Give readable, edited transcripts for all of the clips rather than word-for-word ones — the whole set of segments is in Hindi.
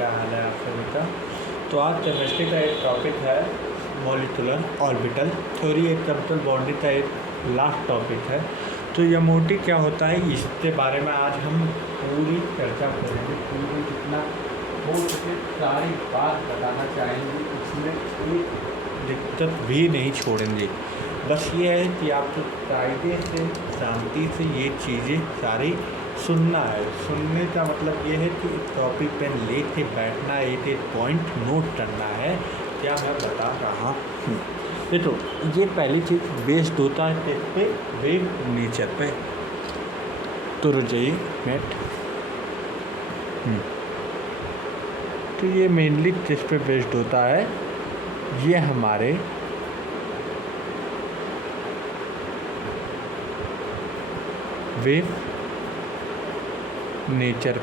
क्या हाल है आप सभी का। तो आज केमिस्ट्री का एक टॉपिक है मॉलिक्यूलर ऑर्बिटल थ्योरी, एक कैपिटल बॉन्डिंग का एक लास्ट टॉपिक है। तो यह मोटी क्या होता है, इसके बारे में आज हम पूरी चर्चा करेंगे। पूरी जितना हो सके सारी बात बताना चाहेंगे, इसमें कोई दिक्कत भी नहीं छोड़ेंगे। बस ये है कि आपको कायदे से शांति से ये चीज़ें सारी सुनना है। सुनने का मतलब ये है कि टॉपिक पेन ले के बैठना है, एक एक पॉइंट नोट करना है क्या मैं बता रहा हूँ। देखो, ये पहली चीज़ बेस्ड होता है किस पे, वेव नेचर पे। तो रुक जाइए नेट। तो ये मेनली किस पे बेस्ड होता है, ये हमारे वेव नेचर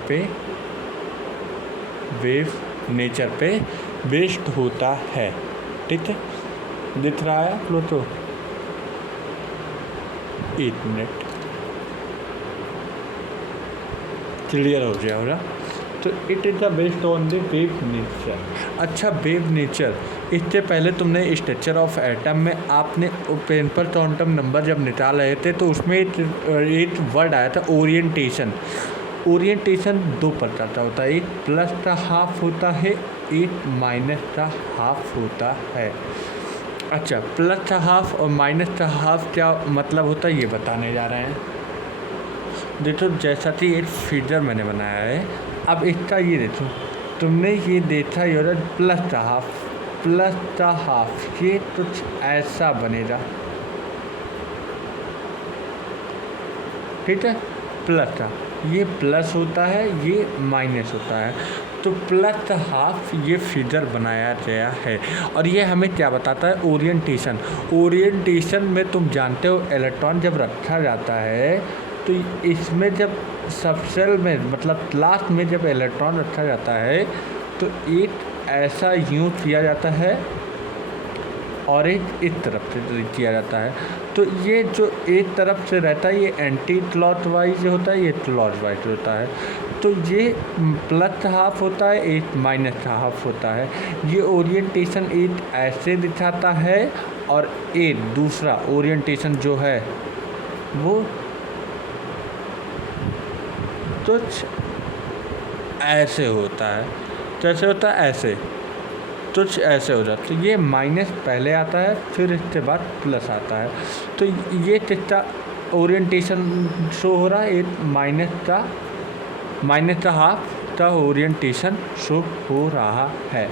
पे बेस्ड होता है। ठीक है, दिख रहा है आप लोग? तो 1 मिनट क्लियर हो जाएगा। तो it is the based on the wave nature. अच्छा, वेव नेचर, इससे पहले तुमने स्ट्रक्चर ऑफ एटम में आपने पेन पर क्वांटम नंबर जब निकाल रहे थे तो उसमें एक वर्ड आया था ओरिएंटेशन। ओरिएंटेशन 2 प्रकार का होता है, एक प्लस का हाफ होता है, एक माइनस का हाफ होता है। अच्छा, प्लस का हाफ और माइनस का हाफ क्या मतलब होता है ये बताने जा रहे हैं। देखो, जैसा कि एक फिगर मैंने बनाया है, अब इसका ये देखो, तुमने ये देखा ये प्लस का हाफ ये कुछ ऐसा बनेगा। ठीक है, प्लस का ये प्लस होता है, ये माइनस होता है। तो प्लस हाफ ये फिगर बनाया गया है। और ये हमें क्या बताता है, ओरिएंटेशन। ओरिएंटेशन में तुम जानते हो इलेक्ट्रॉन जब रखा जाता है तो इसमें जब सबसेल में मतलब लास्ट में जब इलेक्ट्रॉन रखा जाता है तो एक ऐसा यूँ किया जाता है और एक इस तरफ से किया जाता है। तो ये जो एक तरफ से रहता है ये एंटी क्लॉकवाइज होता है, ये क्लॉकवाइज होता है। तो ये प्लस हाफ होता है, एक माइनस हाफ होता है। ये ओरिएंटेशन एक ऐसे दिखाता है और एक दूसरा ओरिएंटेशन जो है वो कुछ ऐसे होता है। कैसे होता है? ऐसे, कुछ ऐसे हो जाता है। तो ये माइनस पहले आता है, फिर इसके बाद प्लस आता है। तो ये कितना ओरिएंटेशन शो हो रहा है, एक माइनस का हाफ का ओरिएंटेशन शो हो रहा है।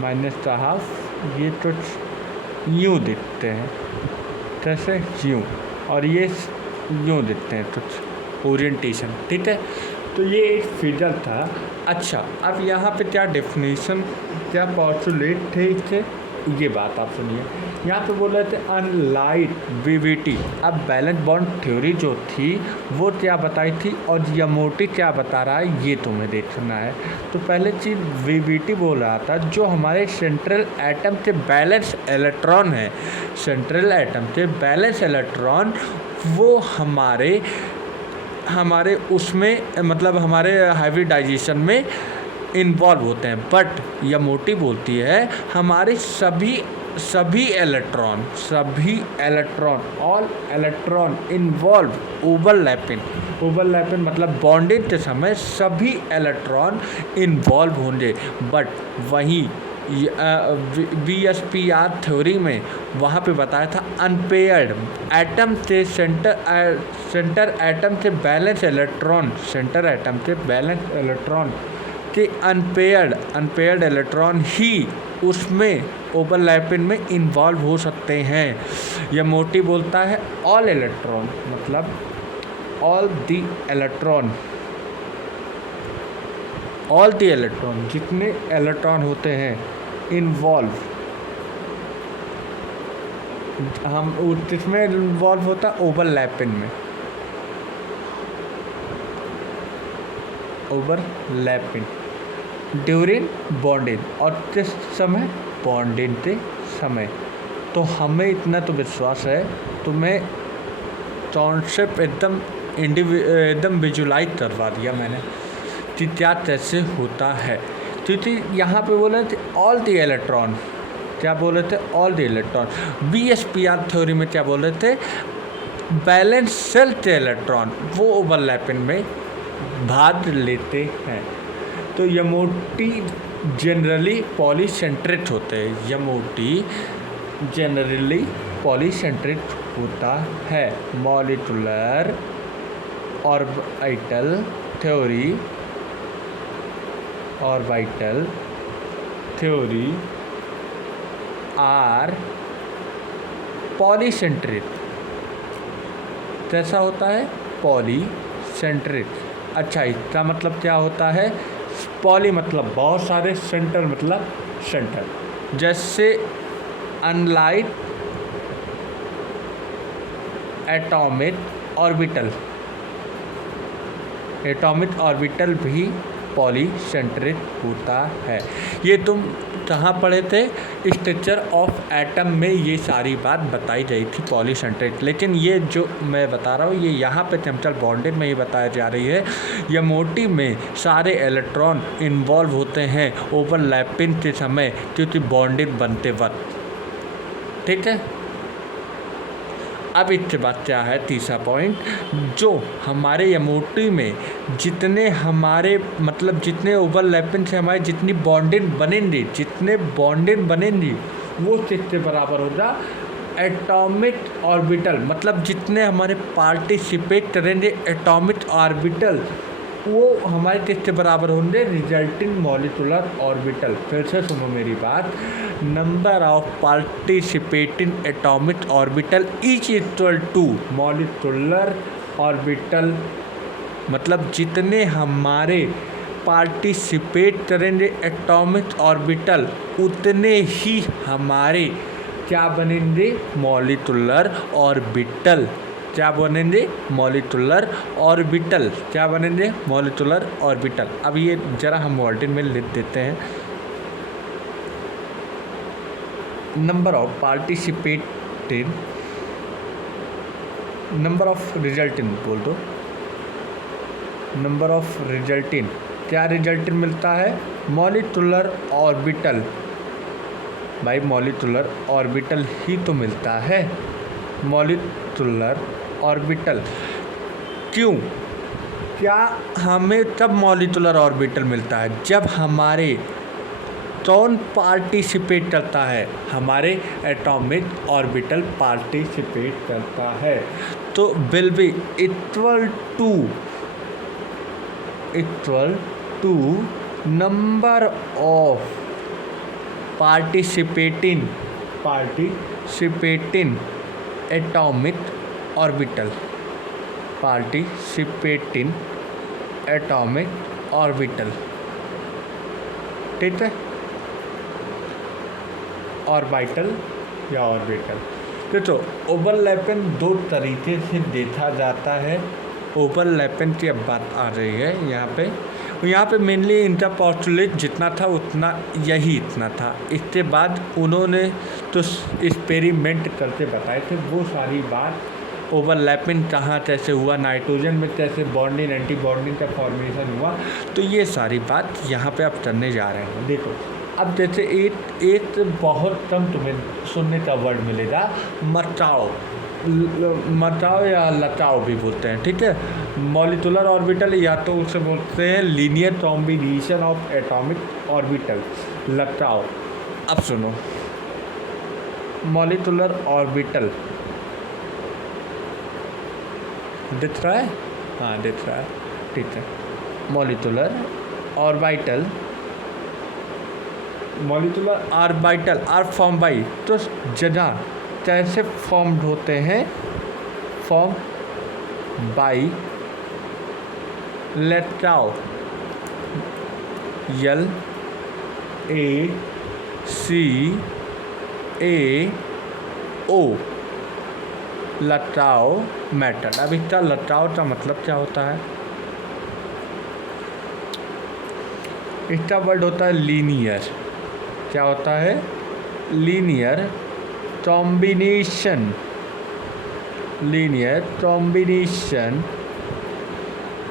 माइनस का हाफ ये कुछ यूँ दिखते हैं, कैसे यूँ, और ये यूँ दिखते हैं कुछ ओरिएंटेशन। ठीक है, तो ये एक फिगर था। अच्छा, अब यहाँ पे क्या डेफिनेशन, क्या पॉस्टुलेट थे इससे, ये बात आप सुनिए। यहाँ पे बोल रहे थे अनलाइट वीवीटी। अब बैलेंस बॉन्ड थ्योरी जो थी वो क्या बताई थी और यमोटी क्या बता रहा है ये तुम्हें देखना है। तो पहले चीज़ वीवीटी बोल रहा था, जो हमारे सेंट्रल एटम के बैलेंस इलेक्ट्रॉन है, सेंट्रल एटम के बैलेंस इलेक्ट्रॉन वो हमारे उसमें मतलब हमारे हाइब्रिडाइजेशन में इन्वॉल्व होते हैं। बट यह मोटी बोलती है हमारे सभी electron all electron involve overlapping मतलब बॉन्डिंग के समय सभी इलेक्ट्रॉन इन्वॉल्व होंगे। बट वहीं VSPR थ्योरी में वहाँ पे बताया था अनपेयर्ड एटम से सेंटर एटम से बैलेंस इलेक्ट्रॉन, सेंटर एटम से बैलेंस इलेक्ट्रॉन कि अनपेयर्ड इलेक्ट्रॉन ही उसमें ओवरलैपिंग में इन्वॉल्व हो सकते हैं। यह मोटी बोलता है ऑल इलेक्ट्रॉन मतलब ऑल द इलेक्ट्रॉन जितने इलेक्ट्रॉन होते हैं इन्वॉल्व, हम किसमें इन्वॉल्व होता है, ओवरलैपिंग में, ड्यूरिंग बॉन्डिंग, और किस समय, बॉन्डिंग के समय। तो हमें इतना तो विश्वास है, तुम्हें कॉन्सेप्ट एकदम विजुलाइज करवा दिया मैंने कि क्या कैसे होता है। तो यहाँ पे बोले थे ऑल द इलेक्ट्रॉन, क्या बोले थे, all the electron. BSPR theory में क्या बोले थे, बैलेंस सेल के इलेक्ट्रॉन वो ओवरलैपिंग में भाग लेते हैं। तो यमोटी जनरली पॉलीसेंट्रिक होते हैं, यमोटी जनरली पॉलीसेंट्रिक होता है। Molecular orbital theory, orbital theory are polycentric. कैसा होता है, पॉलीसेंट्रिक। अच्छा, इसका मतलब क्या होता है, पॉली मतलब बहुत सारे, सेंटर मतलब सेंटर। जैसे unlike atomic orbital, atomic orbital भी पॉलीसेंट्रिक होता है। ये तुम कहाँ पढ़े थे, स्ट्रक्चर ऑफ एटम में ये सारी बात बताई गई थी पॉलीसेंट्रिक। लेकिन ये जो मैं बता रहा हूँ ये यहाँ पे केमिकल बॉन्डिंग में ही बताया जा रही है। यमोटी में सारे इलेक्ट्रॉन इन्वॉल्व होते हैं ओवरलैपिंग के समय, क्योंकि बॉन्डिंग बनते वक्त। ठीक है, अब इसके बाद क्या है, तीसरा पॉइंट, जो हमारे यमोटी में जितने हमारे मतलब जितने ओवरलैपिंग से हमारी जितनी बॉन्डिंग बनेंगी, जितने बॉन्डिंग बनेंगी वो किसके बराबर होगा, एटॉमिक ऑर्बिटल। मतलब जितने हमारे पार्टिसिपेट करेंगे एटॉमिक ऑर्बिटल वो हमारे किसके बराबर होंगे, रिजल्टिंग मॉलिक्यूलर ऑर्बिटल। फिर से सुनो मेरी बात, number of participating atomic orbital is equal to molecular orbital. मतलब जितने हमारे पार्टिसिपेट करेंगे एटॉमिक ऑर्बिटल उतने ही हमारे क्या बनेंगे, मॉलिक्यूलर ऑर्बिटल। क्या बनेंगे, मॉलिक्यूलर ऑर्बिटल। क्या बनेंगे, मॉलिक्यूलर ऑर्बिटल। अब ये जरा हम वर्डिंग में लिख देते हैं, number of participated, number of resulting बोल दो, नंबर ऑफ रिजल्टिंग। क्या रिजल्टिंग मिलता है, मॉलिक्यूलर ऑर्बिटल। भाई मॉलिक्यूलर ऑर्बिटल ही तो मिलता है, मॉलिक्यूलर ऑर्बिटल। क्यों, क्या हमें कब मॉलिक्यूलर ऑर्बिटल मिलता है, जब हमारे कौन पार्टिसिपेट करता है, हमारे एटॉमिक ऑर्बिटल पार्टिसिपेट करता है। तो will be equal to number of participating atomic orbital, participating atomic orbital. ठीक है, ऑर्बिटल या ऑर्बिटल। तो ओवरलैपिंग दो तरीके से देखा जाता है। ओवरलैपिंग की अब बात आ रही है यहाँ पे मेनली इनका पॉस्टुलेट जितना था उतना यही इतना था। इसके बाद उन्होंने तो एक्सपेरिमेंट करके बताए थे वो सारी बात, ओवरलैपिंग कहाँ कैसे हुआ, नाइट्रोजन में कैसे बॉन्डिंग एंटी बॉन्डिंग का फॉर्मेशन हुआ, तो ये सारी बात यहाँ पे अब करने जा रहे हैं। देखो अब जैसे एक बहुत कम तुम्हें सुनने का वर्ड मिलेगा, मचाओ या लचाओ भी बोलते हैं। ठीक है, मॉलिक्यूलर ऑर्बिटल या तो उसे बोलते हैं linear combination of atomic orbital, लचाओ। अब सुनो, मॉलिक्यूलर ऑर्बिटल दिख रहा है, हाँ दिख रहा है, ठीक है। Molecular orbital are form by, तो जना कैसे फॉर्म्ड होते हैं, form by LCAO, LACAO, LCAO method. अब इसका लचाओ का मतलब क्या होता है, इसका वर्ड होता है लीनियर। क्या होता है, लीनियर कॉम्बिनेशन लीनियर कॉम्बिनेशन।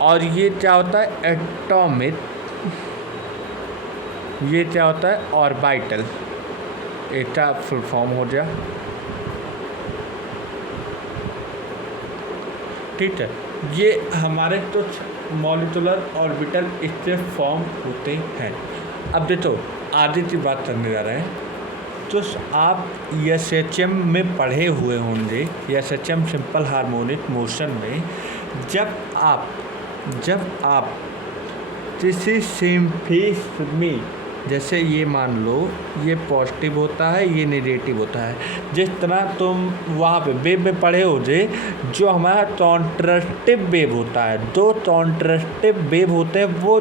और ये क्या होता है? एटॉमिक। ये क्या होता है? ऑर्बिटल। इसका फुल फॉर्म हो गया। ठीक है, ये हमारे कुछ मॉलिक्यूलर ऑर्बिटल इससे फॉर्म होते हैं। अब देखो आगे की बात करने जा रहे हैं। तो आप SHM में पढ़े हुए होंगे, SHM सिंपल हार्मोनिक मोशन में जब आप किसी सेम फेस में, जैसे ये मान लो ये पॉजिटिव होता है, ये नेगेटिव होता है, जिस तरह तुम वहाँ पे वेव में पढ़े हो जो हमारा कॉन्ट्रास्टिव वेव होता है, दो कॉन्ट्रास्टिव वेव होते हैं वो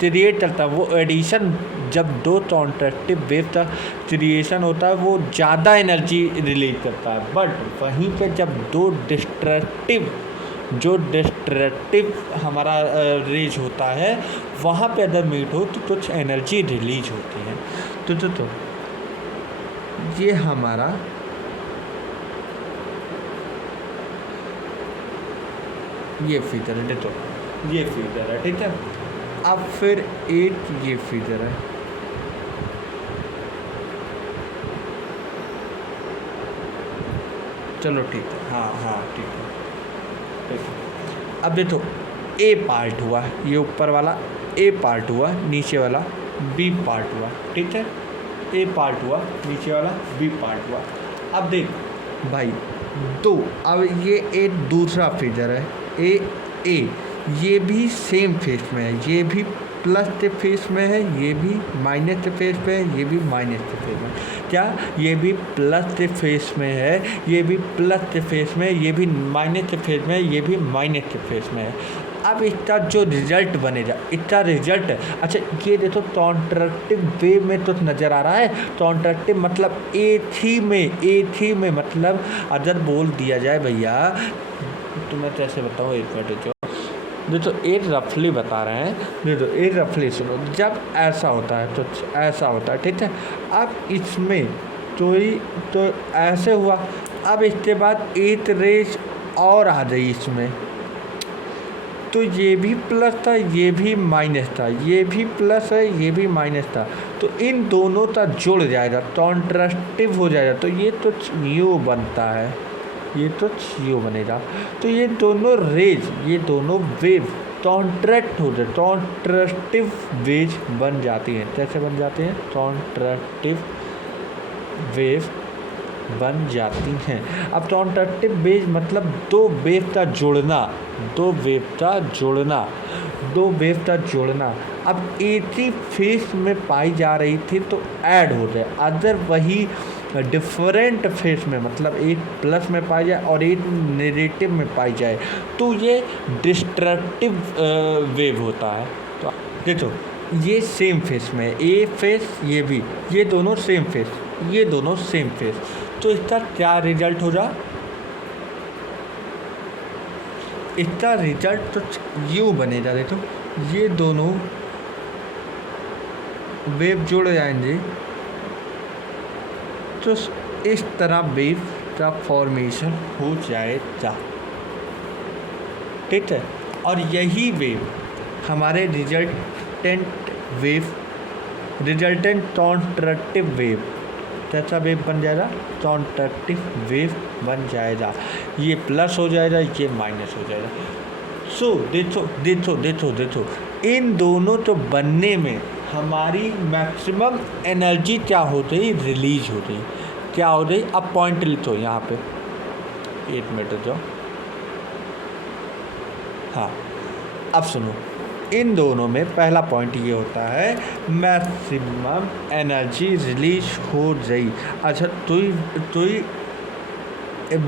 क्रिएट करता है, वो एडिशन। जब दो कॉन्ट्रास्टिव वेव का क्रिएशन होता है वो ज़्यादा एनर्जी रिलीज करता है। बट वहीं पे जब दो डिस्ट्रक्टिव हमारा रेज होता है, वहाँ पे अगर मीट हो तो कुछ एनर्जी रिलीज होती है। तो ये हमारा ये फिगर है। तो ये फिगर है, ठीक है। अब फिर एक ये फिगर है। चलो ठीक है, हाँ ठीक है। अब देखो ए पार्ट हुआ, ये ऊपर वाला ए पार्ट हुआ, नीचे वाला बी पार्ट हुआ, ठीक है। ए पार्ट हुआ, नीचे वाला बी पार्ट हुआ। अब देख भाई दो, अब ये एक दूसरा फिगर है ए, ये भी सेम फेस में है, ये भी प्लस के फेस में है, ये भी माइनस के फेस में है, ये भी माइनस के फेस में। क्या ये भी प्लस के फेस में है, ये भी प्लस के फेस में, ये भी माइनस के फेस में, ये भी माइनस के फेस में है। अब इसका जो रिजल्ट बनेगा, इसका रिजल्ट, अच्छा ये देखो कॉन्ट्रैक्टिव वेव में तो नज़र आ रहा है। कॉन्ट्रैक्टिव मतलब एक ही में मतलब अगर बोल दिया जाए भैया, तो मैं कैसे बताऊँ, एक मिनट जो एक रफली बता रहे हैं, जो एक रफली सुनो। जब ऐसा होता है तो ऐसा होता है, ठीक है। अब इसमें तो ऐसे हुआ। अब इसके बाद एक रेस और आ गई इसमें, तो ये भी प्लस था, ये भी माइनस था, ये भी प्लस है, ये भी माइनस था। तो इन दोनों का जुड़ जाएगा, कॉन्ट्रास्टिव हो जाएगा, तो ये तो यू बनता है, ये तो यू बनेगा। तो ये दोनों रेज, ये दोनों वेव कॉन्ट्रैक्ट हो जाए, कॉन्ट्रास्टिव वेज बन जाती हैं। कैसे बन जाती हैं? कॉन्ट्रास्टिव वेव बन जाती हैं। अब कॉन्ट्रैक्टिव वेव मतलब दो वेव का जुड़ना, दो वेव का जोड़ना। अब एक ही फेस में पाई जा रही थी तो ऐड हो जाए, अदर वही डिफरेंट फेस में, मतलब एक प्लस में पाई जाए और एक नेगेटिव में पाई जाए, तो ये डिस्ट्रक्टिव वेव होता है। तो देखो ये सेम फेस में, ए फेस ये भी, ये दोनों सेम फेस, ये दोनों सेम फेस, तो इसका क्या रिजल्ट हो रहा? इसका रिजल्ट तो यू बनेगा। देखो ये दोनों वेव जुड़ जाएंगे तो इस तरह वेव का फॉर्मेशन हो जाएगा, ठीक है। और यही वेव हमारे रिजल्टेंट कॉन्ट्रैक्टिव वेव, कैसा वेव बन जाएगा? कॉन्ट्रैक्टिव वेव बन जाएगा। ये प्लस हो जाएगा, ये माइनस हो जाएगा। सो देखो इन दोनों तो बनने में हमारी मैक्सिमम एनर्जी क्या हो गई? रिलीज हो गई। क्या हो गई? अब पॉइंट लिखो यहाँ पे, एक मिनट जाओ। हाँ अब सुनो, इन दोनों में पहला पॉइंट ये होता है मैक्सिमम एनर्जी रिलीज हो गई। अच्छा तो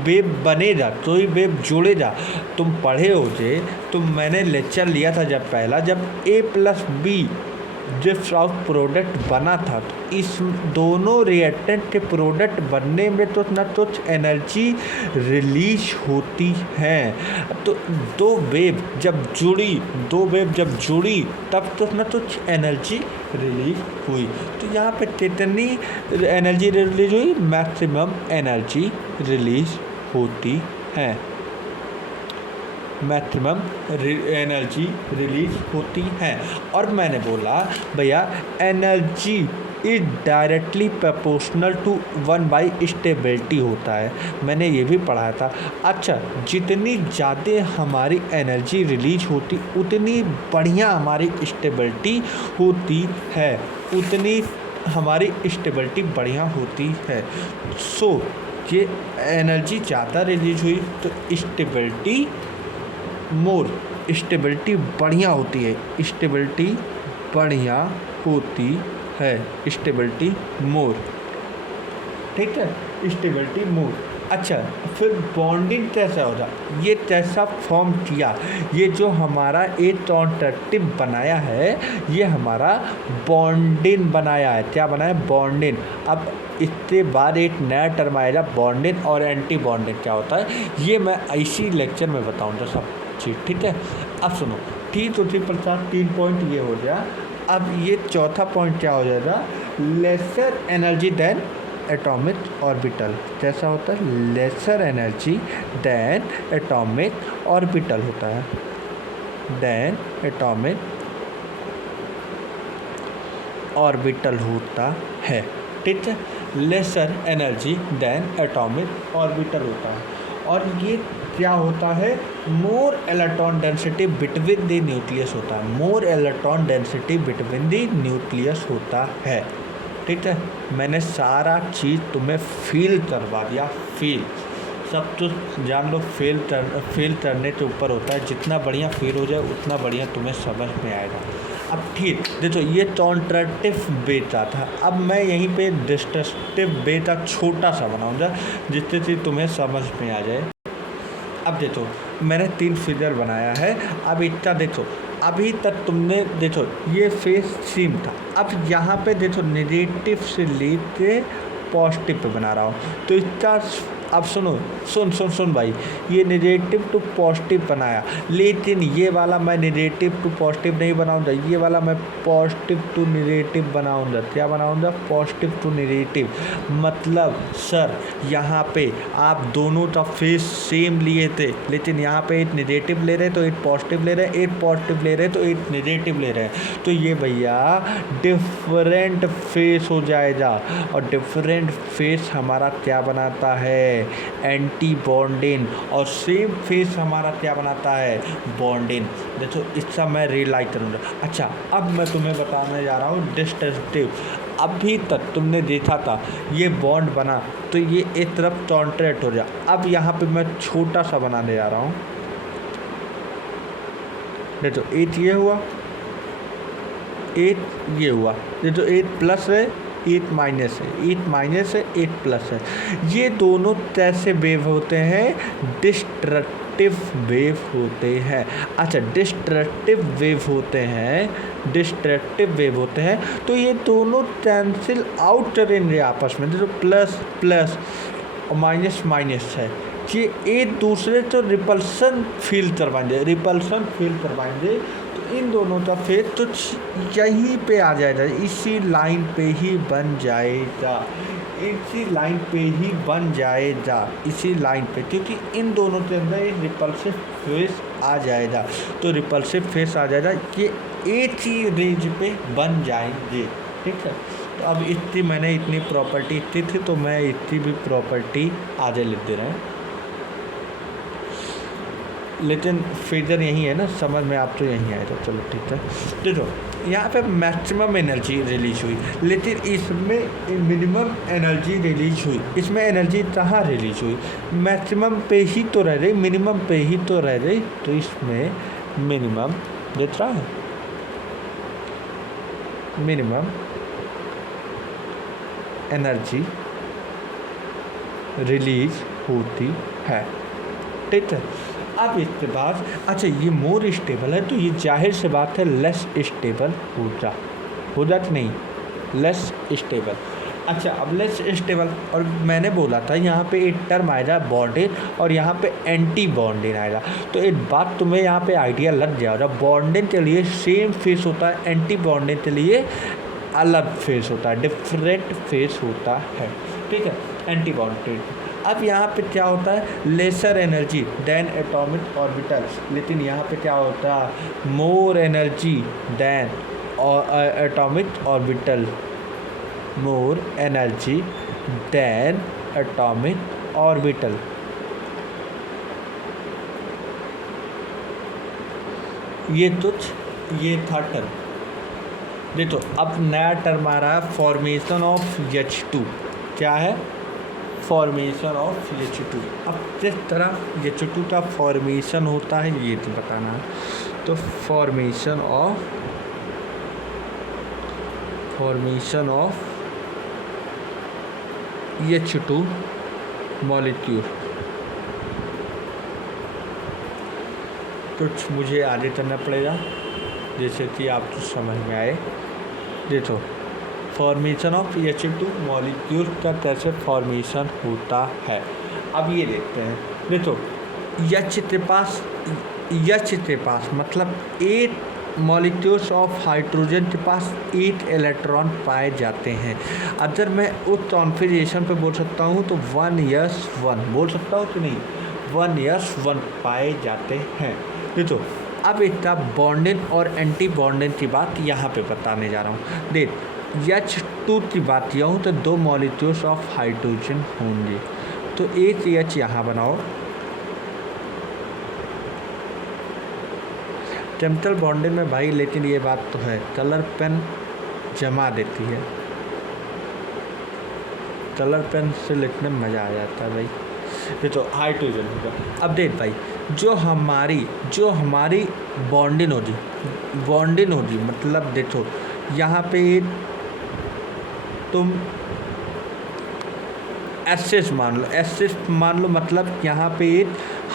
वेव बनेगा, तो ही वेव जुड़ेगा। तुम पढ़े हो जे, तो मैंने लेक्चर लिया था जब पहला, जब A प्लस बी जिस ऑफ प्रोडक्ट बना था, तो इस दोनों रिएक्टेंट के प्रोडक्ट बनने में तो ना कुछ एनर्जी रिलीज होती है। तो दो वेव जब जुड़ी तब तो ना कुछ एनर्जी रिलीज हुई। तो यहाँ पे कितनी एनर्जी रिलीज हुई? मैक्सिमम एनर्जी रिलीज होती हैं, मैक्सिमम एनर्जी रिलीज होती है। और मैंने बोला भैया energy is directly proportional to 1 stability होता है, मैंने ये भी पढ़ा था। अच्छा, जितनी ज़्यादा हमारी एनर्जी रिलीज होती उतनी बढ़िया हमारी स्टेबिलिटी होती है, उतनी हमारी स्टेबिलिटी बढ़िया होती है। सो ये एनर्जी ज़्यादा रिलीज हुई तो स्टेबिलिटी मोर, स्टेबिलिटी बढ़िया होती है, स्टेबिलिटी बढ़िया होती है, स्टेबिलिटी मोर, ठीक है, स्टेबिलिटी मोर। अच्छा, फिर बॉन्डिंग कैसा होगा, ये कैसा फॉर्म किया, ये जो हमारा एक कॉन्ट्रैक्टिव बनाया है, ये हमारा बॉन्डिंग बनाया है। क्या बनाया? बॉन्डिंग। अब इसके बाद एक नया टर्म आएगा बॉन्डिंग और एंटी बॉन्डिंग क्या होता है, ये मैं इसी लेक्चर में बताऊंगा सब चीज़, ठीक है। अब सुनो, ठीक तो ठीक प्रसाद 3 पॉइंट ये हो गया। अब ये चौथा पॉइंट क्या हो जाएगा, lesser energy than atomic orbital. कैसा होता है? Lesser energy than atomic orbital होता है, देन एटॉमिक ऑर्बिटल होता है, ठीक है। Lesser energy than atomic orbital होता है। और ये क्या होता है? More electron density between the nucleus होता है, more electron density between the nucleus होता है, ठीक है। मैंने सारा चीज़ तुम्हें फील करवा दिया, फील सब तो जान लो, फील करने के ऊपर होता है, जितना बढ़िया फील हो जाए उतना बढ़िया तुम्हें समझ में आएगा। अब ठीक देखो, ये कॉन्ट्रैक्टिव बेटा था, अब मैं यहीं पे डिस्ट्रक्टिव बेटा छोटा सा बनाऊंगा जिससे कि तुम्हें समझ में आ जाए। अब देखो, मैंने 3 फिगर बनाया है। अब इसका देखो, अभी तक तुमने देखो ये फेस सेम था, अब यहाँ पे देखो नेगेटिव से लेके पॉजिटिव पे बना रहा हूँ, तो इसका अब सुन भाई, ये नेगेटिव टू पॉजिटिव बनाया, लेकिन ये वाला मैं नेगेटिव टू पॉजिटिव नहीं बनाऊंगा, ये वाला मैं पॉजिटिव टू नेगेटिव बनाऊंगा। क्या बनाऊंगा? Positive to negative. मतलब सर यहाँ पे आप दोनों का फेस सेम लिए थे, लेकिन यहाँ पे एक नेगेटिव ले रहे तो एक पॉजिटिव ले रहे, एक पॉजिटिव ले रहे तो एक नेगेटिव ले रहे हैं, तो ये भैया डिफरेंट फेस हो जाएगा। और डिफरेंट फेस हमारा क्या बनाता है? Anti bonding. और सेम फेस हमारा क्या बनाता है? बॉन्डिंग। देखो इसका मैं रियलाइज करूँगा। अच्छा, अब मैं तुम्हें बताने जा रहा हूँ डिस्ट्रक्टिव। अभी तक तुमने देखा था ये बॉन्ड बना तो ये एक तरफ कॉन्ट्रैक्ट हो जाए। अब यहाँ पे मैं छोटा सा बनाने जा रहा हूँ। देखो 8 ये हुआ, 8 ये हुआ, देखो 8 प्लस है, 8 माइनस है, 8 माइनस है, 8 प्लस है। ये दोनों कैसे वेव होते हैं? डिस्ट्रक्टिव वेव होते हैं। अच्छा, डिस्ट्रक्टिव वेव होते हैं, डिस्ट्रक्टिव वेव होते हैं, तो ये दोनों कैंसिल आउट करेंगे आपस में। जो प्लस प्लस और माइनस माइनस है, ये एक दूसरे को रिपल्सन फील करवाएंगे, रिपल्सन फील करवाएंगे, तो इन दोनों का फेस तो यहीं पे आ जाएगा, इसी लाइन पे ही बन जाएगा, इसी लाइन पे ही बन जाएगा, इसी लाइन पे, क्योंकि इन दोनों के अंदर एक रिपल्सिव फेस आ जाएगा। तो रिपल्सिव फेस आ जाएगा, ये एक ही रेंज पे बन जाएंगे, ठीक है। तो अब इतनी मैंने इतनी प्रॉपर्टी इतनी थी, तो मैं इतनी भी प्रॉपर्टी आगे लिख दे रहे हैं, लेकिन फिगर यही है ना, समझ में आप तो यहीं आएगा। चलो ठीक है। देखो यहाँ पे मैक्सिमम एनर्जी रिलीज हुई, लेकिन इसमें मिनिमम एनर्जी रिलीज हुई। इसमें एनर्जी कहाँ रिलीज हुई? मैक्सिमम पे ही तो रह रही, मिनिमम पे ही तो रह रही, तो इसमें मिनिमम देख रहा है, मिनिमम एनर्जी रिलीज होती है, ठीक है। अब इसके बाद अच्छा, ये मोर स्टेबल है, तो ये जाहिर से बात है लेस स्टेबल हो जा कि नहीं? Less stable. अच्छा, अब लेस स्टेबल, और मैंने बोला था यहाँ पे एक टर्म आएगा बॉन्डिंग और यहाँ पे एंटी बॉन्डिंग आएगा, तो एक बात तुम्हें यहाँ पे आइडिया लग जाएगा। बॉन्डिंग के लिए सेम फेस होता है, एंटी बॉन्डिंग के लिए अलग फेस होता है, डिफरेंट फेस होता है, ठीक है। एंटी बॉन्डिंग अब यहाँ पे क्या होता है, lesser energy than atomic orbital, लेकिन यहाँ पे क्या होता है, more energy than atomic orbital, more energy than atomic orbital. ये था टर्म। देखो अब नया टर्म आ रहा है, फॉर्मेशन ऑफ H2। क्या है, फॉर्मेशन ऑफ H2। अब किस तरह H2 का फॉर्मेशन होता है ये तो बताना है। तो फॉर्मेशन ऑफ H2 मॉलिक्यूल, कुछ मुझे आगे करना पड़ेगा जैसे कि आपको समझ में आए। देखो फॉर्मेशन ऑफ H2 मॉलिक्यूल का कैसे फॉर्मेशन होता है, अब ये देखते हैं। देखो H के पास मतलब 8 मॉलिक्यूल्स ऑफ हाइड्रोजन के पास 8 इलेक्ट्रॉन पाए जाते हैं। अगर मैं उस कॉन्फ़िगरेशन पे बोल सकता हूँ तो 1s1 बोल सकता हूँ कि नहीं, 1s1 पाए जाते हैं। देखो अब इसका बॉन्डिंग और एंटी बॉन्डिंग की बात यहाँ पे बताने जा रहा हूँ। देख H2 की बात किया हूँ तो 2 मॉलिक्यूल्स ऑफ हाइड्रोजन होंगे, तो एक H यहाँ बनाओ। केमिकल बॉन्डिंग में भाई लेकिन ये बात तो है, कलर पेन जमा देती है, कलर पेन से लिखने में मज़ा आ जाता है भाई। ये तो हाइड्रोजन होगा। अब देख भाई जो हमारी बॉन्डिंग होगी मतलब देखो यहाँ पे तुम एसिस मान लो मतलब यहाँ पे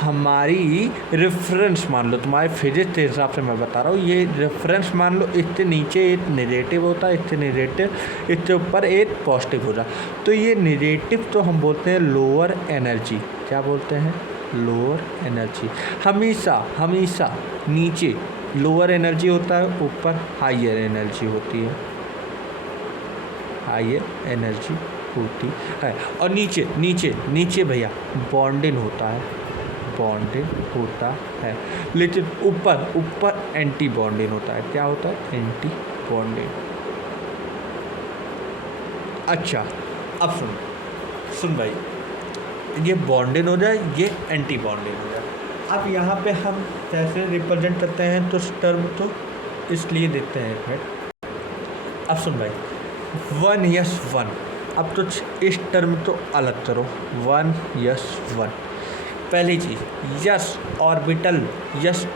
हमारी रेफरेंस मान लो, तुम्हारे फिजिक्स के हिसाब से मैं बता रहा हूँ, ये रेफरेंस मान लो, इसके नीचे एक नेगेटिव होता है, इससे नेगेटिव, इसके ऊपर एक पॉजिटिव होता। तो ये नेगेटिव तो हम बोलते हैं लोअर एनर्जी, क्या बोलते हैं, लोअर एनर्जी। हमेशा नीचे लोअर एनर्जी होता है, ऊपर हायर एनर्जी होती है, हायर एनर्जी होती है। और नीचे भैया बॉन्डिंग होता है, लेकिन ऊपर एंटी बॉन्डिंग होता है। क्या होता है, एंटी बॉन्डिंग। अच्छा अब सुन भाई, ये बॉन्डिंग हो जाए, ये एंटी बॉन्डिंग हो जाए। अब यहाँ पे हम कैसे रिप्रेजेंट करते हैं, तो टर्म तो इसलिए देते हैं फिर। अब सुन भाई 1s1, अब तो इस टर्म तो अलग करो, 1s1। पहली चीज़ यस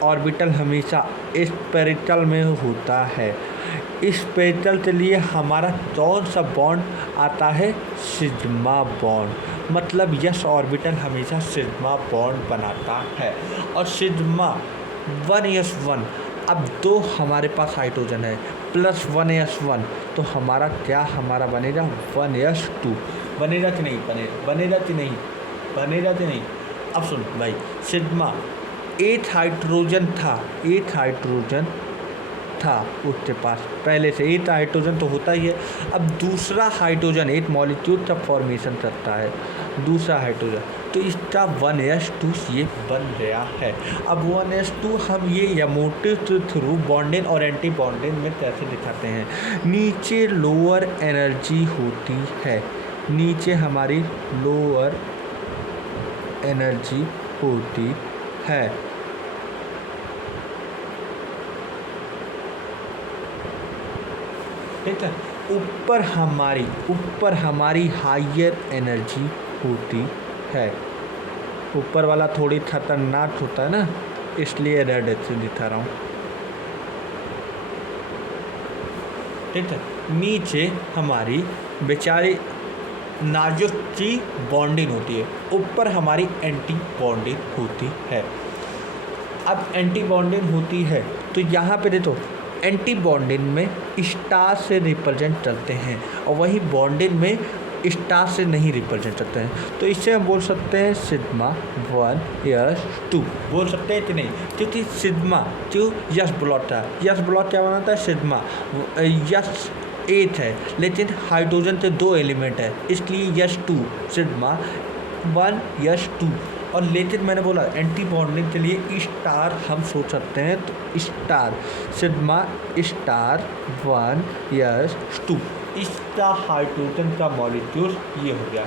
ऑर्बिटल हमेशा स्पेरिकल में होता है। स्पेरिकल के लिए हमारा कौन सा बॉन्ड आता है, सिग्मा बॉन्ड, मतलब यस ऑर्बिटल हमेशा सिग्मा बॉन्ड बनाता है। और सिग्मा 1s1, अब 2 हमारे पास हाइड्रोजन है प्लस 1s1, तो हमारा बनेगा 1s2। बनेगा कि नहीं। अब सुन भाई, सिग्मा 8 हाइड्रोजन था उसके पास पहले से, 8 हाइड्रोजन तो होता ही है। अब दूसरा हाइड्रोजन 8 मॉलिक्यूल का फॉर्मेशन करता है, दूसरा हाइड्रोजन, तो इसका 1s2 ये बन गया है। अब 1s2 हम ये एमोटिव के थ्रू बॉन्डिंग और एंटी बॉन्डिंग में कैसे दिखाते हैं, नीचे लोअर एनर्जी होती है, नीचे हमारी लोअर एनर्जी होती है, ठीक है। ऊपर हमारी हायर एनर्जी होती है। ऊपर वाला थोड़ी खतरनाक होता है ना, इसलिए रेड से दिखा रहा हूँ, ठीक है। नीचे हमारी बेचारी नाजुक की बॉन्डिंग होती है, ऊपर हमारी एंटी बॉन्डिंग होती है। अब एंटी बॉन्डिंग होती है तो यहाँ पे देखो एंटी बॉन्डिंग में स्टार से रिप्रेजेंट करते हैं, और वही बॉन्डिंग में स्टार से नहीं रिप्रेजेंट करते हैं। तो इससे हम बोल सकते हैं सिग्मा 1s2 बोल सकते हैं कि नहीं, क्योंकि सिग्मा क्यों यस ब्लॉक है, यस ब्लॉक क्या बनाता है, सिग्मा यस 8 है, लेकिन हाइड्रोजन से 2 एलिमेंट है, इसलिए यस 2 सिग्मा 1 यस 2। और लेकिन मैंने बोला एंटी बॉन्डिंग के लिए स्टार हम सोच सकते हैं, तो स्टार सिग्मा स्टार 1 यस 2 इसका हाइड्रोजन का मॉलिक्यूल ये हो गया।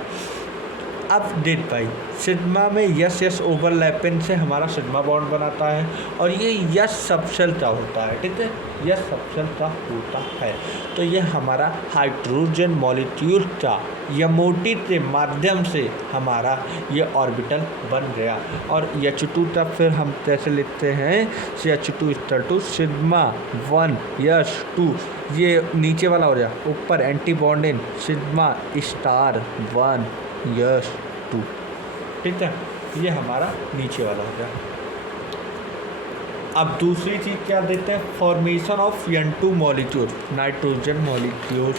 अब देख भाई सिग्मा में यस यस ओवरलैपिंग से हमारा सिग्मा बॉन्ड बनाता है और ये यस सबशेल का होता है, ठीक है, यस सबशेल का होता है। तो ये हमारा हाइड्रोजन मॉलिक्यूल का यमोटी के माध्यम से हमारा ये ऑर्बिटल बन गया। और H2 तब फिर हम कैसे लिखते हैं, H2 equal to sigma 1 yes 2, ये नीचे वाला हो जाए, ऊपर anti bonding sigma star 1 yes 2, ठीक है, ये हमारा नीचे वाला हो गया। अब दूसरी चीज़ क्या देते हैं, formation of N2 molecule, nitrogen molecules,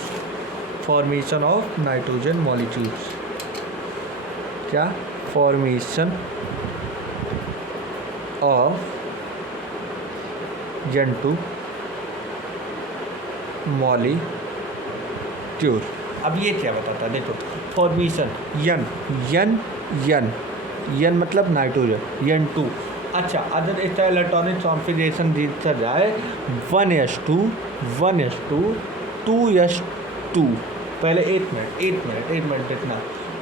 formation of nitrogen molecules, क्या फॉर्मेशन ऑफ N2 मॉलिक्यूल। अब ये क्या बताता है, देखो फॉर्मेशन यन मतलब नाइट्रोजन N2। अच्छा, अगर इसका इलेक्ट्रॉनिक कॉन्फ़िगरेशन दिया जाए 1s2 2s2, पहले 1 मिनट इतना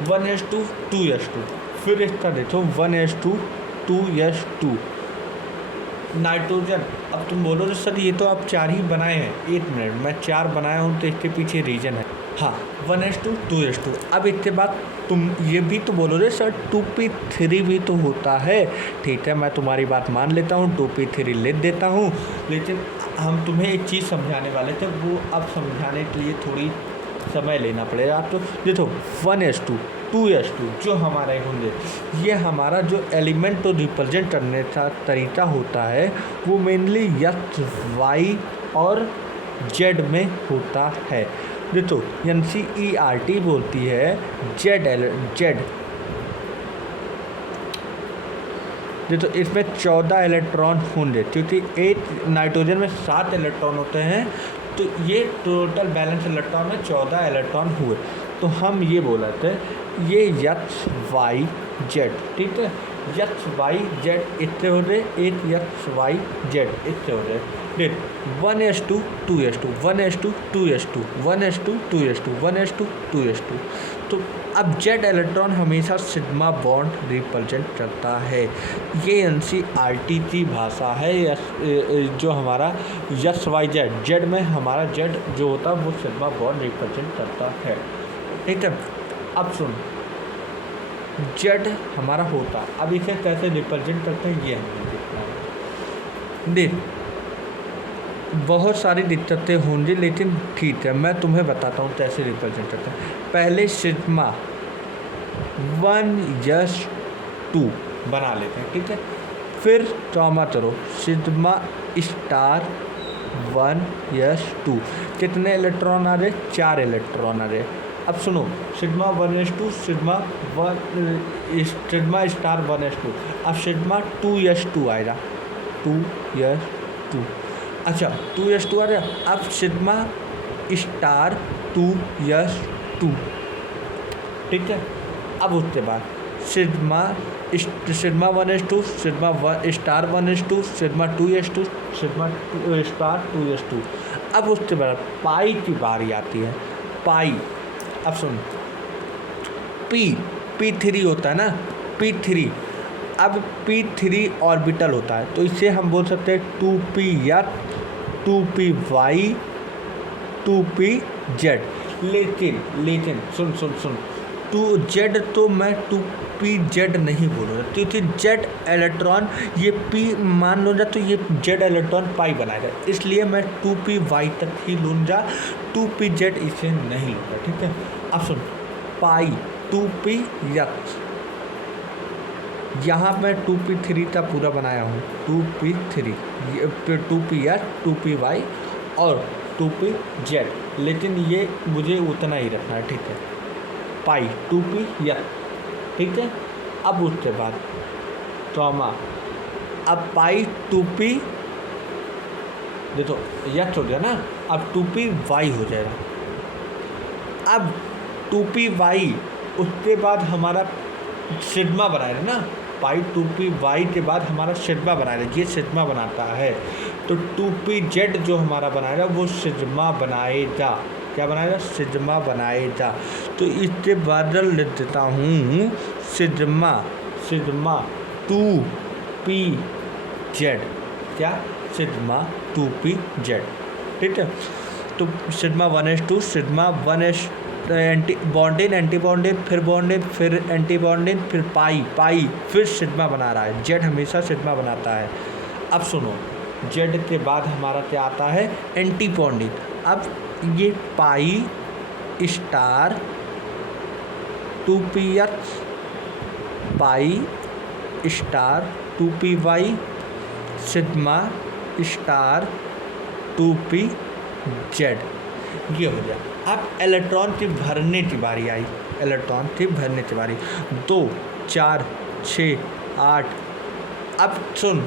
1s2 2s2, फिर इसका देखो 1s2 2s2 नाइट्रोजन। अब तुम बोलो तो सर ये तो आप 4 ही बनाए हैं, 1 मिनट, मैं 4 बनाया हूँ तो इसके पीछे रीज़न है। हाँ 1s2 2s2। अब इसके बाद तुम ये भी तो बोलोगे सर 2p3 भी तो होता है, ठीक है, मैं तुम्हारी बात मान लेता हूँ, 2p3 लिख देता हूँ, लेकिन हम तुम्हें एक चीज़ समझाने वाले थे, वो अब समझाने के लिए थोड़ी समय लेना पड़ेगा। तो देखो 1s2 2s2 जो हमारे होंगे, ये हमारा जो एलिमेंट को रिप्रेजेंट करने का तरीका होता है वो मेनली x y और z में होता है। देखो NCERT बोलती है Z, देखो इसमें 14 इलेक्ट्रॉन होंगे, क्योंकि एक नाइट्रोजन में 7 इलेक्ट्रॉन होते हैं, तो ये टोटल बैलेंस इलेक्ट्रॉन में 14 इलेक्ट्रॉन हुए। तो हम ये बोल रहे थे ये x y z, ठीक है, x y z इतने हो रहे, एक x y z इतने हो रहे, देख 1s2 2s2 1s2 2s2 1s2 2s2 1s2 2s2। तो अब z इलेक्ट्रॉन हमेशा सिग्मा बॉन्ड रिप्रेजेंट करता है, ये NCERT की भाषा है। जो हमारा यस वाई जेड में हमारा जेड जो होता है वो सिग्मा बॉन्ड रिप्रेजेंट करता है, ठीक है। अब सुन जेड हमारा होता, अब इसे कैसे रिप्रेजेंट करते हैं ये हमें देखना है। देख बहुत सारी दिक्कतें होंगी, लेकिन ठीक है मैं तुम्हें बताता हूँ कैसे रिप्रेजेंट करते हैं। पहले सिग्मा 1 यस 2 बना लेते हैं, ठीक है, फिर कॉमा करो सिग्मा स्टार 1 यस 2, कितने इलेक्ट्रॉन आ रहे, 4 इलेक्ट्रॉन आ रहे। अब सुनो sigma 1s2 sigma star 1s2, अब सिग्मा 2s2 आएगा, 2s2, अच्छा 2s2 आ रहा, अब सिग्मा स्टार 2s2, ठीक है। अब उसके बाद sigma 1s2 sigma star 1s2 sigma 2s2 sigma star 2s2। अब उसके बाद पाई की बारी आती है, पाई। अब सुन P3 होता है ना, P3, अब P3 ऑर्बिटल होता है, तो इसे हम बोल सकते हैं 2p 2py 2pz। लेकिन सुन 2z तो मैं 2pz नहीं बोलूँगा, क्योंकि z इलेक्ट्रॉन ये p मान लूँगा तो ये z इलेक्ट्रॉन पाई बनाएगा, इसलिए मैं 2py तक ही लूँगा, 2pz इसे नहीं लूँगा, ठीक है। अब सुन पाई 2px, यहाँ मैं 2p3 का पूरा बनाया हूँ, 2p3 2px 2py और 2pz, लेकिन ये मुझे उतना ही रखना है, ठीक है, पाई 2px, ठीक है। अब उसके बाद कॉमा, अब पाई 2p, देखो यक्स हो गया ना, अब 2py हो जाएगा। अब 2py उसके बाद हमारा सिग्मा बना रहे ना, पाई 2p/y के बाद हमारा सिग्मा बना रहे, ये सिग्मा बनाता है। तो 2pz जो हमारा बनाएगा वो सिग्मा बनाएगा। क्या बनाएगा? सिग्मा बनाएगा। तो इसके बदल लिख देता हूँ सिग्मा 2pz। क्या? Sigma 2pz। ठीक है। तो sigma 1s2 sigma 1s anti bonding anti bonding फिर बॉन्डिंग फिर एंटी बॉन्डिंग फिर पाई फिर सिग्मा बना रहा है। जेड हमेशा सिग्मा बनाता है। अब सुनो, जेड के बाद हमारा क्या आता है? Anti bonding. अब ये pi star 2px pi star 2py sigma star 2pz ये हो गया। अब इलेक्ट्रॉन की भरने की बारी आई। इलेक्ट्रॉन की भरने की बारी 2 4 6 8। अब सुन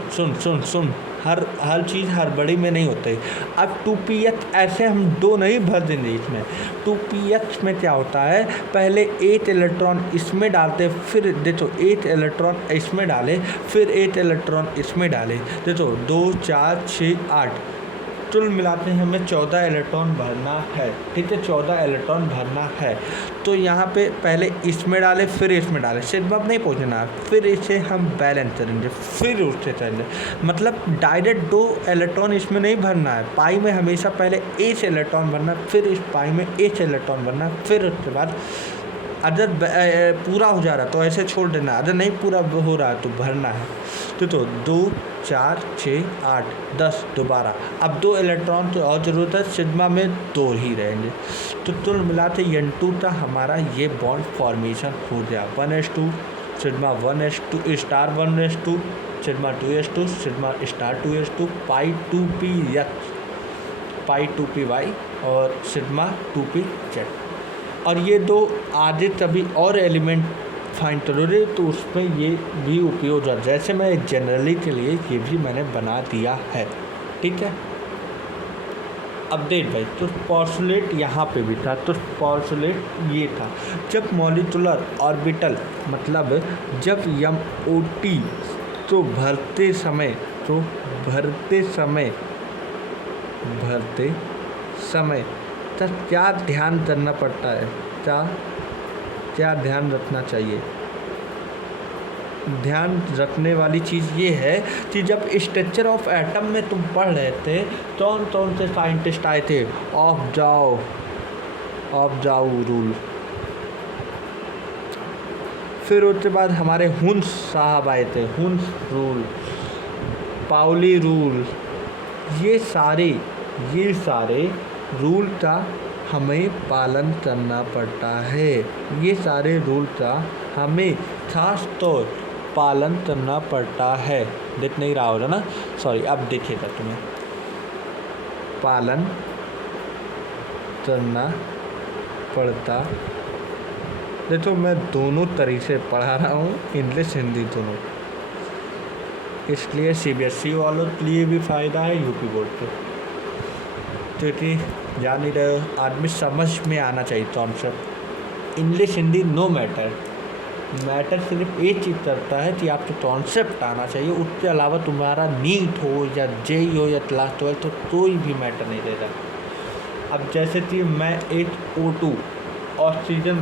हर चीज़ हर बड़ी में नहीं होती। अब 2px ऐसे हम 2 नहीं भर देंगे इसमें। 2px में क्या होता है? पहले 8 इलेक्ट्रॉन इसमें डालते, फिर देखो 8 इलेक्ट्रॉन इसमें डाले, फिर 8 इलेक्ट्रॉन इसमें डाले। देखो 2 4 6 8 कुल मिलाते हैं हमें 14 इलेक्ट्रॉन भरना है। ठीक है, 14 इलेक्ट्रॉन भरना है। तो यहाँ पे पहले इसमें डाले फिर इसमें डाले, सिग्मा नहीं पहुँचना, फिर इसे हम बैलेंस करेंगे, फिर उससे चलेंगे। मतलब डायरेक्ट 2 इलेक्ट्रॉन इसमें नहीं भरना है। पाई में हमेशा पहले ए से इलेक्ट्रॉन भरना, फिर इस पाई में ए से इलेक्ट्रॉन भरना, फिर उसके बाद अगर पूरा हो जा रहा है तो ऐसे छोड़ देना, अगर नहीं पूरा हो रहा है तो भरना है। तो 2 4 6 8 10 दोबारा। अब 2 इलेक्ट्रॉन की और ज़रूरत है, सिग्मा में 2 ही रहेंगे। तो कुल मिलाते N2 का हमारा ये बॉन्ड फॉर्मेशन हो गया। 1s2 sigma 1s2 star 1s2 sigma 2s2 sigma star 2s2 पाई 2px पाई 2py और सिग्मा 2pz। और ये 2 आगे कभी और एलिमेंट फाइंड करोगे तो उसमें ये भी उपयोग है। जैसे मैं जनरली के लिए ये भी मैंने बना दिया है। ठीक है। अब देख भाई, तो पोस्टुलेट यहाँ पे भी था। तो पोस्टुलेट ये था, जब मॉलिक्यूलर ऑर्बिटल मतलब जब MOT तो भरते समय तब क्या ध्यान करना पड़ता है? क्या ध्यान रखना चाहिए? ध्यान रखने वाली चीज़ ये है कि जब स्ट्रक्चर ऑफ एटम में तुम पढ़ रहे थे कौन से साइंटिस्ट आए थे? ऑफ जाओ रूल। फिर उसके बाद हमारे हुन्स साहब आए थे, हुन्स रूल, पाउली रूल। ये सारे रूल का हमें पालन करना पड़ता है। ये सारे रूल का हमें खास तौर पालन करना पड़ता है। देख नहीं रहा होगा ना, सॉरी, अब देखिएगा, तुम्हें पालन करना पड़ता। देखो मैं दोनों तरीके से पढ़ा रहा हूँ, इंग्लिश हिंदी दोनों, इसलिए CBSE वालों के लिए भी फ़ायदा है, यूपी बोर्ड के, क्योंकि जान नहीं रहे आदमी समझ में आना चाहिए concept. English Hindi no matter सिर्फ एक चीज़ करता है कि आपको कॉन्सेप्ट आना चाहिए। उसके अलावा तुम्हारा नीट हो या JEE हो या क्लास 12 तो कोई भी मैटर नहीं देता। अब जैसे कि मैं एक O2 ऑक्सीजन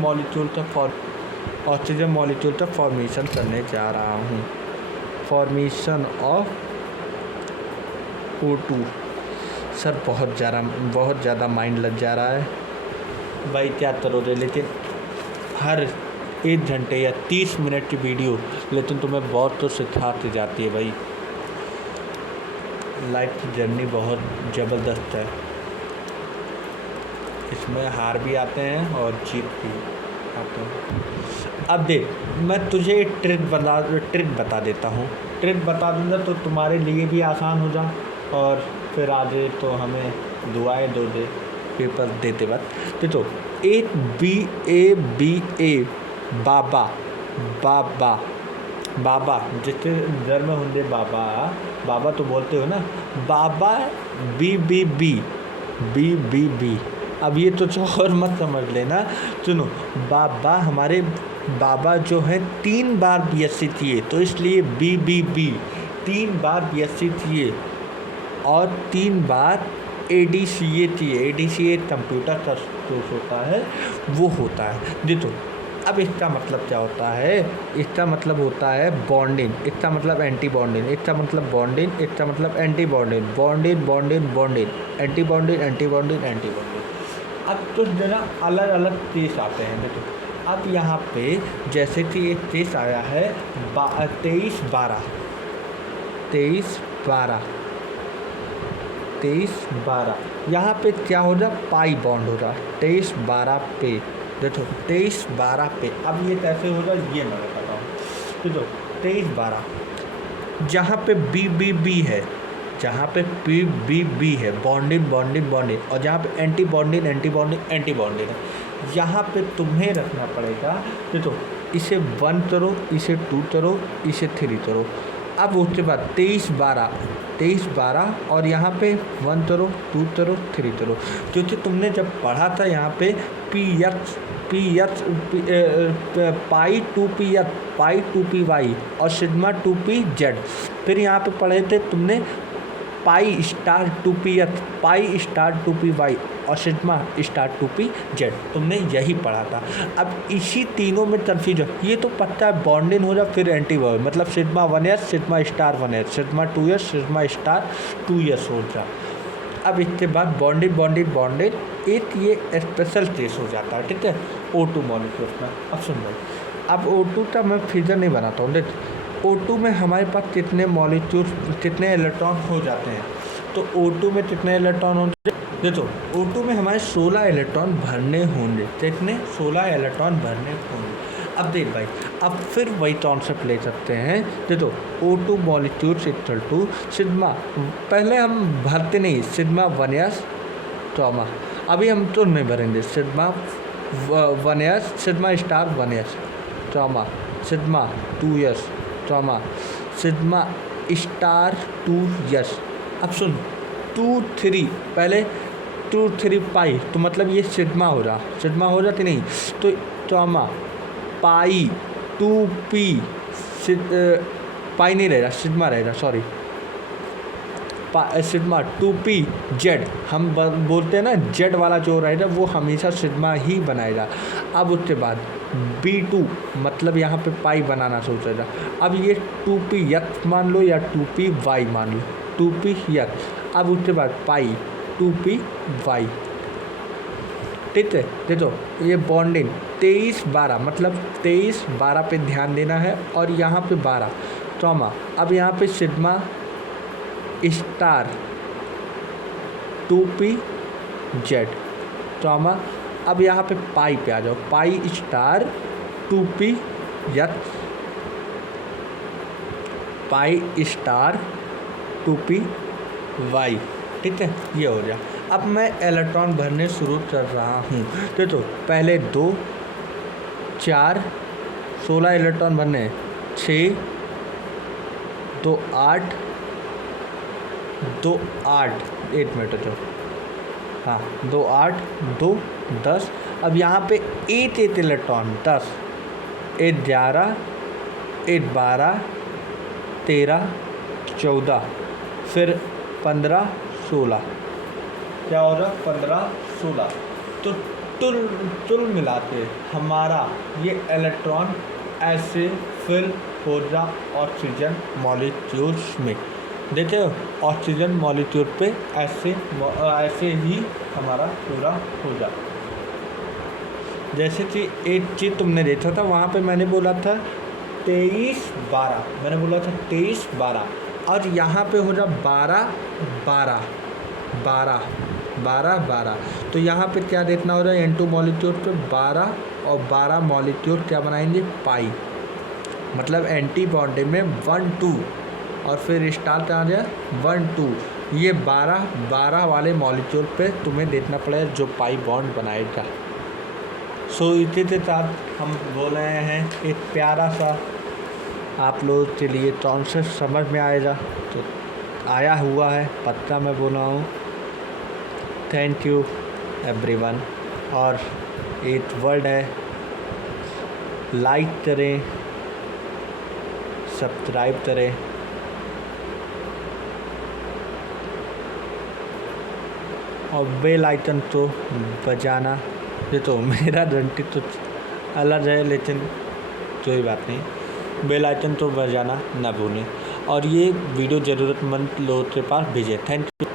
मॉलिक्यूल का फॉर्मेशन करने जा रहा हूँ। Formation of O2। सर बहुत ज़्यादा माइंड लग जा रहा है भाई, क्या करोगे? लेकिन हर 1 घंटे या 30 मिनट की वीडियो लेकिन तुम्हें बहुत तो सिखाती जाती है भाई। लाइफ की जर्नी बहुत ज़बरदस्त है, इसमें हार भी आते हैं और जीत भी आते हैं। अब देख, मैं तुझे एक ट्रिक बता देता हूँ। ट्रिक बता दूँगा तो तुम्हारे लिए भी आसान हो जा, और फिर आगे तो हमें दुआएं दो दे पेपर देते वक्त। तो एक BABA बाबा जिसके घर में होंगे बाबा तो बोलते हो ना, बाबा BBB। अब ये तो और मत समझ लेना। सुनो, बाबा हमारे बाबा जो है 3 बार BSc किए, तो इसलिए BBB 3 बार BSc किए और 3 बार ADCA किए। ADCA कंप्यूटर का कोर्स होता है, वो होता है। देखो अब इसका मतलब क्या होता है, इसका मतलब होता है बॉन्डिंग, इसका मतलब एंटी बॉन्डिंग, इसका मतलब बॉन्डिंग, इसका मतलब anti bonding, bonding bonding bonding, anti bonding anti bonding anti bonding. अब कुछ जगह अलग अलग केस आते हैं। देखो अब यहाँ पे जैसे कि एक केस आया है 23-12 23-12, यहाँ पे क्या हो रहा, पाई बॉन्ड हो रहा 23-12 पे। देखो 23-12 पे, अब ये कैसे होगा ये मैं बताता हूँ। देखो 23-12 जहाँ पे BBB है, जहाँ पे BBB है बॉन्डिंग बॉन्डिंग बॉन्डिंग, और जहाँ पे anti bonding anti bonding anti bonding है, यहाँ पे तुम्हें रखना पड़ेगा। देखो इसे 1 करो, इसे 2 करो, इसे 3 करो। अब उसके बाद 23-12 और यहाँ पे 1 करो, 2 करो, 3 करो, क्योंकि तुमने जब पढ़ा था यहाँ पे पाई 2P पाई 2Py और सिग्मा 2Pz। फिर यहाँ पे पढ़े थे तुमने pi star 2Px pi star 2Py और सिग्मा स्टार 2Pz, तुमने यही पढ़ा था। अब इसी तीनों में कन्फ्यूजन, ये तो पता है बॉन्डिंग हो जा, फिर एंटी बॉन्ड मतलब sigma 1s sigma star 1s sigma 2s sigma star 2s हो जा। अब इसके बाद बॉन्डिंग बॉन्डिंग बॉन्डिंग एक ये स्पेशल केस हो जाता है, ठीक है, O2 मॉलिक्यूल्स में। अब सुन लो, अब O2 का मैं फिगर नहीं बनाता हूँ। देख O2 में हमारे पास कितने मॉलिक्यूल कितने इलेक्ट्रॉन हो जाते हैं, तो O2 में कितने इलेक्ट्रॉन होंगे। देखो O2 में हमारे 16 इलेक्ट्रॉन भरने होंगे, कितने 16 इलेक्ट्रॉन भरने होंगे। अब देख भाई, अब फिर वही कॉन्सेप्ट ले सकते हैं। देखो O2 molecules equal to sigma, पहले हम भरते नहीं सिग्मा 1s ट्रॉमा, अभी हम तो नहीं भरेंगे sigma 1s sigma star 1s trauma sigma 2s trauma sigma star 2s। अब सुन 2-3, पहले 2-3 पाई, तो मतलब ये सिग्मा हो रहा कि नहीं, तो ट्रॉमा पाई 2P पाई नहीं रहेगा सिग्मा रहेगा, सॉरी सिग्मा 2Pz, हम बोलते हैं ना जेड वाला जो रहेगा वो हमेशा सिग्मा ही बनाएगा। अब उसके बाद B2 मतलब यहाँ पे पाई बनाना सोचेगा। अब ये 2Px मान लो या 2Py मान लो, 2Px। अब उसके बाद पाई 2Py, ठीक है। देखो ये बॉन्डिंग 23-12 मतलब 23-12 पे ध्यान देना है, और यहाँ पे 12 ट्रॉमा। अब यहाँ पे सिग्मा स्टार 2Pz ट्रॉमा। अब यहाँ पे पाई पे आ जाओ, pi star 2Px pi star 2Py, ठीक है, ये हो गया। अब मैं इलेक्ट्रॉन भरने शुरू कर रहा हूँ। तो पहले 2 4 16 इलेक्ट्रॉन भरने, 6 2 8 2 8 1 मिनट जो, हाँ 2 8 2 10। अब यहाँ पे 8 इलेक्ट्रॉन 10 1 11 1 12 13 14 फिर 15 16, क्या हो रहा 15 16। तो तुल मिला के हमारा ये इलेक्ट्रॉन ऐसे फिल हो जा ऑक्सीजन मॉलिक्यूल्स में। देखिए ऑक्सीजन मॉलिक्यूल पे ऐसे ही हमारा पूरा हो जा। जैसे कि एक चीज़ तुमने देखा था वहाँ पे मैंने बोला था 23-12, मैंने बोला था 23-12, और यहाँ पे हो जा 12-12 12 12 12। तो यहाँ पे क्या देखना हो रहा है, N2 मॉलिक्यूल पे 12 और 12 मॉलिक्यूल क्या बनाएंगे पाई, मतलब एंटी बॉन्डिंग में 1 2 और फिर स्टार कहाँ जाए 1 2। ये 12 वाले मॉलिक्यूल पे तुम्हें देखना पड़ेगा जो पाई बॉन्ड बनाएगा। सो इसी के साथ हम बोल रहे हैं एक प्यारा सा आप लोगों के लिए कॉन्सेप्ट समझ में आएगा, तो आया हुआ है पक्का मैं बोल रहा हूँ। Thank you everyone. और एक वर्ड है लाइक करें, सब्सक्राइब करें और बेल आइकन तो बजाना। ये तो मेरा घंटी तो अलग है, लेकिन कोई बात नहीं, बेल आइकन तो बजाना ना भूलें और ये वीडियो ज़रूरतमंद लोगों के पास भेजें। Thank you.